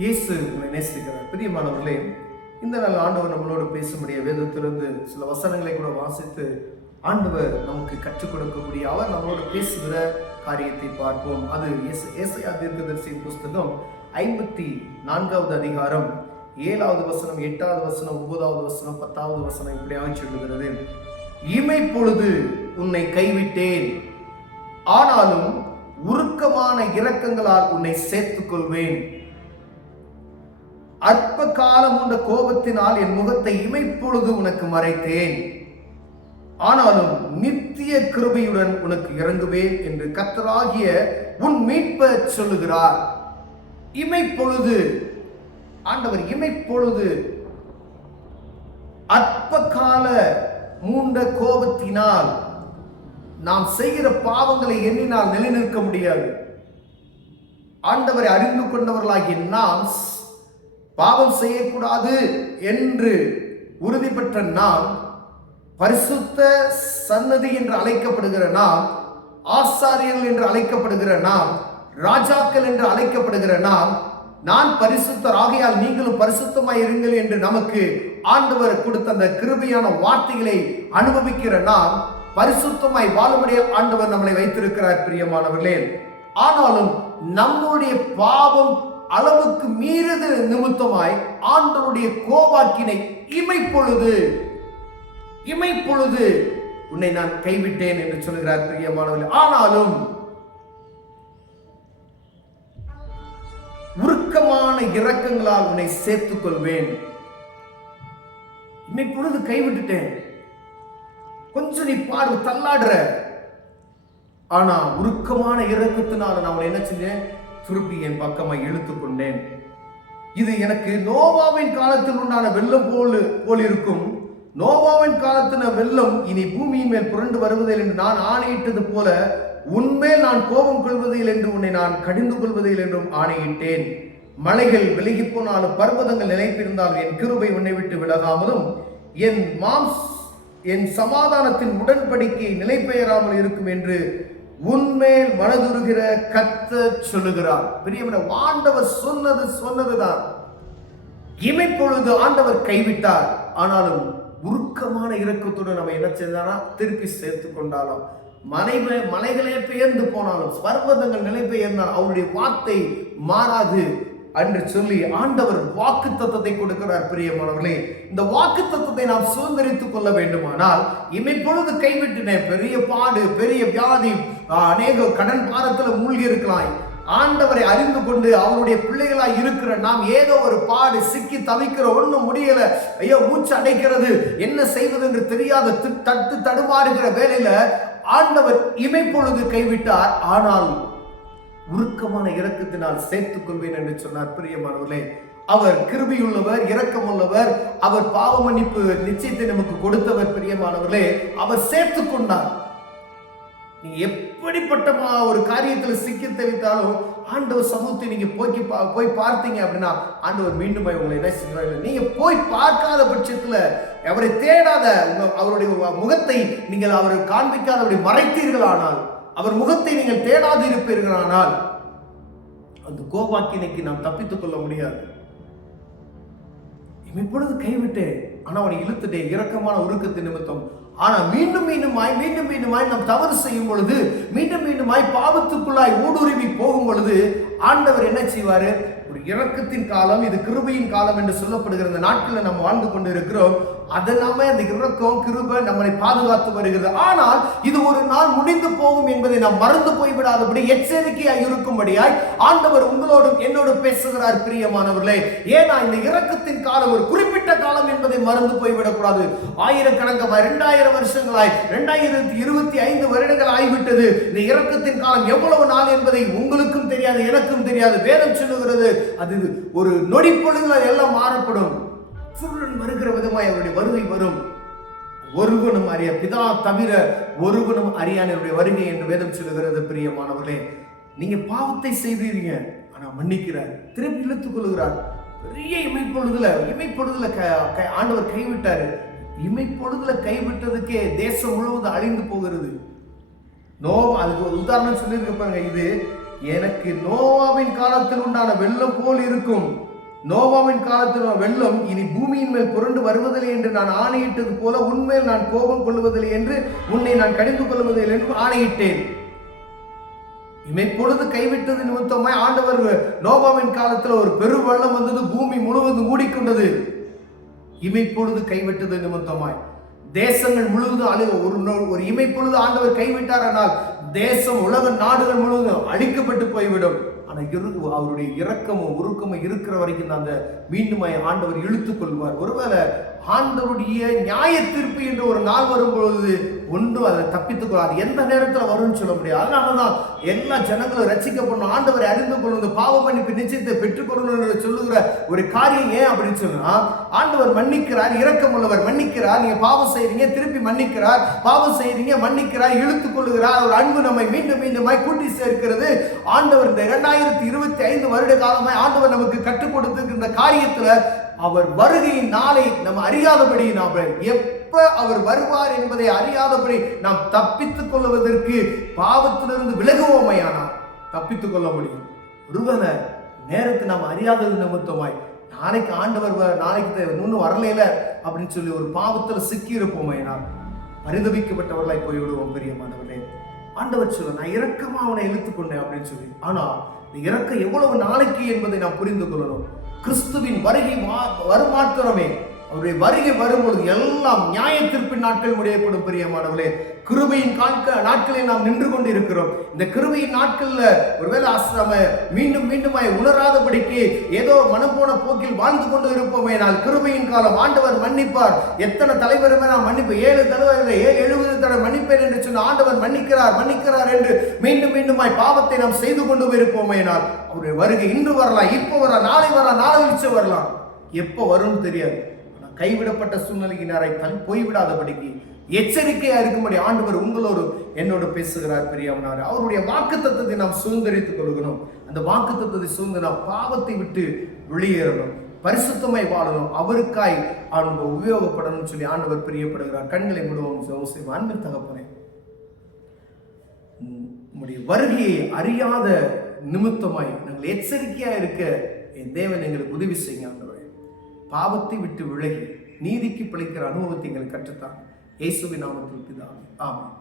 இயேசு உங்களை நேசிக்கிறார். பிரியமானவர்களே, இந்த நாள் ஆண்டவர் நம்மளோடு பேசும்படிய வேதத்திலிருந்து சில வசனங்களை கூட வாசித்து ஆண்டவர் நமக்கு கற்றுக் கொடுக்கக்கூடிய அவர் நம்மளோடு பேசுகிற காரியத்தை பார்ப்போம். அது ஏசாயா தீர்க்கதரிசியின் புஸ்தகம் 54வது அதிகாரம் 7வது வசனம், 8வது வசனம், 9வது வசனம், 10வது வசனம் இப்படியாக சொல்லுகிறது. இமை பொழுது உன்னை கைவிட்டேன், ஆனாலும் உருக்கமான இரக்கங்களால் உன்னை சேர்த்துக் கொள்வேன். அற்ப காலம் உண்ட கோபத்தினால் என் முகத்தை இமைப்பொழுது உனக்கு மறைத்தேன், ஆனாலும் நித்திய கிருபையுடன் உனக்கு இறங்குவேன் என்று கர்த்தராகிய உன் மீட்பர் சொல்லுகிறார். இமைப்பொழுது, ஆண்டவர் இமைப்பொழுது, அற்ப கால மூண்ட கோபத்தினால் நாம் செய்கிற பாவங்களை எண்ணினால் நிலைநிற்க முடியாது. ஆண்டவரை அறிந்து கொண்டவர்களாகிய நாம் பாவம் செய்யக்கூடாது என்று உறுதி பெற்ற நாம், பரிசுத்த சன்னதி என்று அழைக்கப்படுகிற நாம், ஆசாரியர்கள் என்று அழைக்கப்படுகிற நாம், ராஜாக்கள் என்று அழைக்கப்படுகிற நாம், நான் பரிசுத்தர் ஆகையால் நீங்களும் பரிசுத்தமாய் இருங்கள் என்று நமக்கு ஆண்டவர் கொடுத்த அந்த கிருபையான வார்த்தைகளை அனுபவிக்கிற நாம் பரிசுத்தமாய் வாழும்படிய ஆண்டவர் நம்மளை வைத்திருக்கிறார். பிரியமானவர்களே, ஆனாலும் நம்முடைய பாவம் அளவுக்கு மீறது நிமித்தமாய் ஆண்டவருடைய கோபாக்கினை இமைப்பொழுது உன்னை நான் கைவிட்டேன் என்று சொல்கிறார். பிரியமானவர்களே, ஆனாலும் உருக்கமான இரக்கங்களால் உன்னை சேர்த்துக் கொள்வேன். இமைப்பொழுது கைவிட்டுட்டேன், கொஞ்சம் நீ பார்வை தள்ளாடுற, ஆனா உருக்கமான இரக்கத்தினால நான் உன்னை என்ன செஞ்சேன், திருப்பி என் பக்கமாய் இழுத்துக் கொண்டேன். இது எனக்கு நோவாவின் காலத்தில் உண்டான வெள்ளம் போல் இருக்கும். நோவாவின் காலத்தின வெள்ளம் இனி பூமியின் மேல் புரண்டு வருவதில் என்று நான் ஆணையிட்டது போல உன்மேல் நான் கோபம் கொள்வதில் என்று உன்னை நான் கடிந்து கொள்வதில் என்றும் ஆணையிட்டேன். மலைகள் விலகி போனாலும் பர்வதங்கள் நிலைத்திருந்தாலும் என் கிருபை உன்னை விட்டு விலகாமலும் என் சமாதானத்தின் உடன்படிக்கை நிலை பெயராமல் இருக்கும் என்று உன்மேல் மனதுருகிற கர்த்தர் சொல்லுகிறார். பெரியவன ஆண்டவர் சொன்னதுதான். இமைப்பொழுது ஆண்டவர் கைவிட்டார், ஆனாலும் உருக்கமான இரக்கத்தோடு நம்ம என்ன செய்தாரா, திருப்பி சேர்த்து கொண்டாலும் மலைகளே பெயர்ந்து போனாலும் பர்வதங்கள் நிலை பெயர்ந்தால் அவருடைய வார்த்தை மாறாது என்று சொல்லி ஆண்டவர் வாக்கு தத்தத்தை கொடுக்கிறார். பிரியமானவர்களே, இந்த வாக்கு தத்தத்தை நாம் சுதந்திரித்துக் கொள்ள வேண்டுமானால் இமைப்பொழுது கைவிட்டினேன், பெரிய பாடு, பெரிய வியாதி, அநேக கடன் பாரத்தில் மூழ்கி இருக்கலாம். ஆண்டவரை அறிந்து கொண்டு அவருடைய பிள்ளைகளாய் இருக்கிற நாம் ஏதோ ஒரு பாடு சிக்கி தவிக்கிற, ஒன்றும் முடியல, ஐயோ மூச்சு அடைக்கிறது, என்ன செய்வது என்று தெரியாத தடுமாறுகிற வேலையில ஆண்டவர் இமைப்பொழுது கைவிட்டார், ஆனால் உருக்கமான இரக்கத்தினால் சேர்த்துக் கொள்வேன் என்று சொன்னார். பிரியமானவர்களே, அவர் கிருபையுள்ளவர், இரக்கமுள்ளவர், அவர் பாவ மன்னிப்பு நிச்சயத்தை நமக்கு கொடுத்தவர். பிரியமானவர்களே, அவர் சேர்த்துக் கொண்டார். நீங்க எப்படிப்பட்ட ஒரு காரியத்தில் சிக்கி தவித்தாலும் ஆண்டவர் சமூகத்தை நீங்க போய் பார்த்தீங்க அப்படின்னா ஆண்டவர் மீண்டும் உங்களை என்ன செய்வாங்க, நீங்க போய் பார்க்காத பட்சத்துல, அவரை தேடாத, அவருடைய முகத்தை நீங்கள் அவரை காண்பிக்காத அப்படி மறைத்தீர்கள் ஆனால், அவர் முகத்தை நீங்கள் தேடாது இருப்பீர்களானால் அந்த கோபாக்கினைக்கு நாம் தப்பித்துக் கொள்ள முடியாது. இப்பொழுது கைவிட்டேன், ஆனா அவனை இழுத்துட்டேன் இரக்கமான உருக்கத்தின் நிமித்தம். ஆனா மீண்டும் மீண்டுமாய் நாம் தவறு செய்யும் பொழுது, மீண்டுமாய் பாவத்துக்குள்ளாய் ஊடுருவி போகும் பொழுது ஆண்டவர் என்ன செய்வாரு, ஒரு இரக்கத்தின் காலம், இது கிருபையின் காலம் என்று சொல்லப்படுகிற இந்த நாட்களில் நம்ம வாழ்ந்து கொண்டு இருக்கிறோம். அதனால அந்த இரக்கம் கிருபை நம்மளை பாதுகாத்து வருகிறது. ஆனால் இது ஒரு நாள் முடிந்து போகும் என்பதை நாம் மறந்து போய்விடாதபடி எச்சரிக்கையாய் இருக்கும்படியாய் ஆண்டவர் உங்களோடும் என்னோடு பேசுகிறார். பிரியமானவர்களே, ஏன்னா இந்த இரக்கத்தின் காலம் ஒரு குறிப்பிட்ட காலம் என்பதை மறந்து போய்விடக்கூடாது. ஆயிரக்கணக்கான 2000 வருஷங்களாய் 2025 வருடங்கள் ஆகிவிட்டது. இந்த இரக்கத்தின் காலம் எவ்வளவு நாள் என்பதை உங்களுக்கும் தெரியாது, எனக்கும் தெரியாது. வேதம் சொல்லுகிறது அது ஒரு நொடி பொழுதுல எல்லாம் மாறப்படும். வருகிற விதமாய் அவருடைய வருகை வரும். ஒருவனும் அறிய, பிதா தவிர ஒருவனும் அறியானவருடைய வருகை என்று வேதம் சொல்லுகிறது. பிரியமானவர்களே, நீங்க பாவத்தை செய்தீங்க, ஆனா மன்னிக்கிறார், திருப்பி இழுத்துக் கொள்கிறார். பெரிய இமைப்பொழுதுல ஆண்டவர் கைவிட்டாரு. இமைப்பொழுதுல கைவிட்டதுக்கே தேசம் முழுவதும் அழிந்து போகிறது. அதுக்கு ஒரு உதாரணம் சொல்லியிருக்க பாருங்க. இது எனக்கு நோவாவின் காலத்தில் உண்டான வெள்ளம் போல் இருக்கும். நோவாவின் காலத்தில் வெள்ளம் இனி பூமியின் மேல் புரண்டு வருவதில்லை என்று நான் ஆணையிட்டது போல உன்மேல் நான் கோபம் கொள்வதில்லை என்று உன்னை நான் கடிந்து கொள்வதில்லை என்று ஆணையிட்டேன். இமைப்பொழுது கைவிட்டது நிமித்தமாய் ஆண்டவர் நோவாவின் காலத்தில் ஒரு பெரு வெள்ளம் வந்தது, பூமி முழுவதும் மூடிக்கொண்டது. இமைப்பொழுது கைவிட்டது நிமித்தமாய் தேசங்கள் முழுவதும் ஒரு இமைப்பொழுது ஆண்டவர் கைவிட்டார். ஆனால் தேசம், உலக நாடுகள் முழுவதும் அழிக்கப்பட்டு போய்விடும். அவருடைய இரக்கமும் உருக்கமும் இருக்கிற வரைக்கும் அந்த மீண்டும் ஆண்டவர் இழுத்துக் கொள்வார். ஒருவேளை ஆண்டவருடைய நியாய தீர்ப்பு என்று ஒரு நாள் வரும்பொழுது ஒன்றும் அதை தப்பித்துக் கொள்ளாது. எந்த நேரத்தில் வரும்னு சொல்ல முடியாது. அதனாலதான் எல்லா ஜனங்களும் ரட்சிக்கப்படணும், ஆண்டவரை அறிந்து கொள்ளணும், பாவ மன்னிப்பு நிச்சயத்தை பெற்றுக்கொள்ளணும் என்று சொல்லுகிற ஒரு காரியம். ஏன் அப்படின்னு சொன்னா, ஆண்டவர் மன்னிக்கிறார், இரக்கம் உள்ளவர், மன்னிக்கிறார். நீங்க பாவம் செய்றீங்க, திருப்பி மன்னிக்கிறார், பாவம் செய்றீங்க, மன்னிக்கிறார், இழுத்துக் கொள்ளுகிறார். அவர் அன்பு நம்மை மீண்டும் மீண்டுமாய் கூட்டி சேர்க்கிறது. ஆண்டவர் இந்த 2025 வருட காலமாய் ஆண்டவர் நமக்கு கற்றுக் கொடுத்திருக்கிற காரியத்துல அவர் வருகையின் நாளை நம்ம அறியாதபடி, நாம் எப்ப அவர் வருவார் என்பதை அறியாதபடி நாம் தப்பித்துக் கொள்வதற்கு பாவத்திலிருந்து விலகுவோமையானால் தப்பித்துக் கொள்ள முடியும். ஒருவேளை நேரத்தை நாம் அறியாதது நிமித்தமாய் நாளைக்கு ஆண்டவர் நாளைக்கு இன்னும் வரலையில அப்படின்னு சொல்லி ஒரு பாவத்துல சிக்கி இருப்போமையினால் பரிதபிக்கப்பட்டவர்களாய் போய்விடுவோம். பெரியமானவர்களே, ஆண்டவர் சொல்ல நான் இரக்கமா அவனை இழுத்துக்கொண்டேன் அப்படின்னு சொல்லி. ஆனா இறக்கம் எவ்வளவு நாளைக்கு என்பதை நாம் புரிந்து கொள்ளணும். கிறிஸ்துவின் வருகை வருமாத்திரமே, அவருடைய வருகை வரும்பொழுது எல்லாம் நியாய தீர்ப்பின் நாட்கள் முடியப்படும். பிரியமானவர்களே, கிருபையின் நாட்களை நாம் நின்று கொண்டு இருக்கிறோம். இந்த கிருபையின் நாட்கள்ல ஒருவேளை மீண்டும் மீண்டுமாய் உணராதபடிக்கு ஏதோ மனம் போன போக்கில் வாழ்ந்து கொண்டு இருப்போமே. நான் கிருபையின் காலம், ஆண்டவர் மன்னிப்பார். எத்தனை தலைவருமே நான் மன்னிப்பு 7 தலைவர்கள் 70 தடவை மன்னிப்பேன் என்று சொன்ன ஆண்டவர் மன்னிக்கிறார் என்று மீண்டும் மீண்டுமாய் பாவத்தை நாம் செய்து கொண்டு இருப்போமே. நான் அவருடைய வருகை இன்று வரலாம், இப்போ வரலாம், நாளை வரலாம், நாளை கழிச்சு வரலாம். எப்போ வரும்னு தெரியாது. கைவிடப்பட்ட சூழ்நிலையினரை போய்விடாதபடிக்கு எச்சரிக்கையா இருக்கும்படி ஆண்டவர் உங்களோடு என்னோடு பேசுகிறார். பெரியவனார் அவருடைய வாக்குத்தத்தத்தை நாம் சுதந்திரித்துக் கொள்கிறோம். அந்த வாக்குத்தத்தத்தை சுதந்திர நாம் பாவத்தை விட்டு வெளியேறணும், பரிசுத்தமாய் வாழணும், அவருக்காய் ஆண்டவர் உபயோகப்படணும்னு சொல்லி ஆண்டவர் பிரியப்படுகிறார். கண்களை விடுவோம். அன்பின் தகப்பனே, உம்முடைய வருகையை அறியாத நிமித்தமாய் நாங்கள் எச்சரிக்கையா இருக்க என் தேவன் எங்களுக்கு உதவி செய்ய. ஆண்டவரே, பாவத்தை விட்டு விலகி நீதிக்கு பிழைக்கிற அனுபவத்தை எங்களுக்கு கற்றுத்தான். இயேசுவின் நாமத்தில் பிதாவே, ஆமென்.